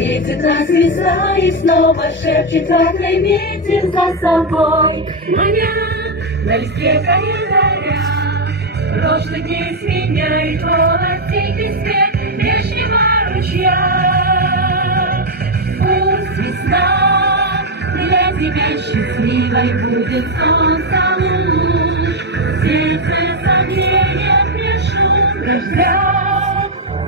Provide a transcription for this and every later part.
Светит нас звезда и снова шепчет теплый ветер за собой. Маня на листке календаря прошлых дней сменяет холод, тихий свет вешнего ручья. Пусть весна для тебя счастливой будет, солнце луч, сердце согреет мне шум дождя.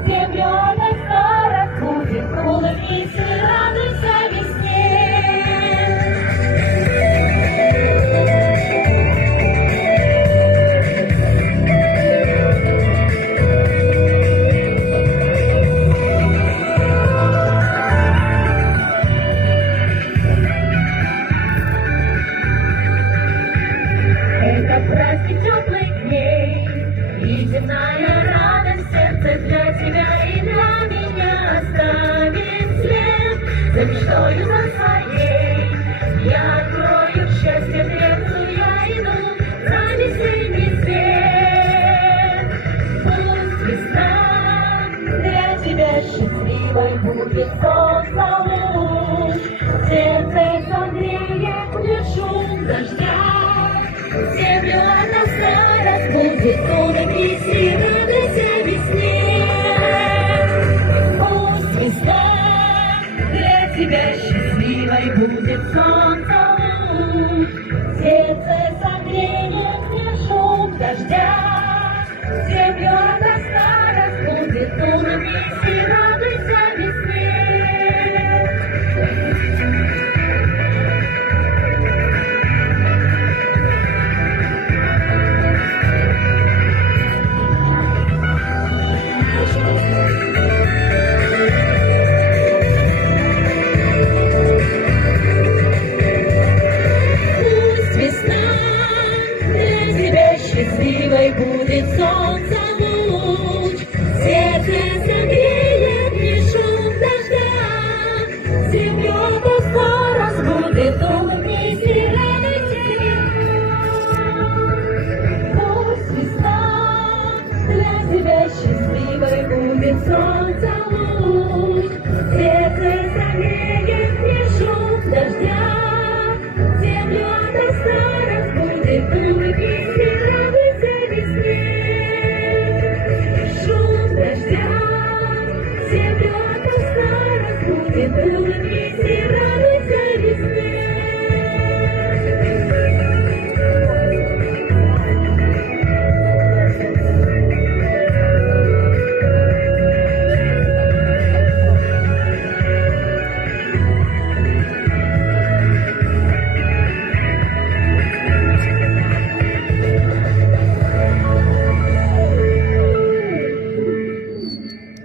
Землю отца разбудит, улыбнись и радуйся весне. Это праздник теплых дней и земная радость, сердце для тебя и для меня оставит след. За мечтою, за своей я открою счастье дверцу, я иду за весенний свет. Пусть весна для тебя счастливой будет, солнце луч, сердце согреет мне шум дождя. Землю от отца разбудит, улыбнись и радуйся весне. Пусть весна для тебя счастливой будет, солнце луч, сердце согреет мне шум дождя. Землю от отца разбудит, улыбнись и радуйся весне. Счастливой будет, солнце луч, сердце согреет мне шум дождя. Землю от отца разбудит, улыбнись и радуйся. Пусть весна для тебя счастливой будет, солнце луч, сердце согреет мне шум дождя. Землю от отца разбудит, улыбнись и радуйся весне. Шум дождя, землю от отца разбудит, улыбнись.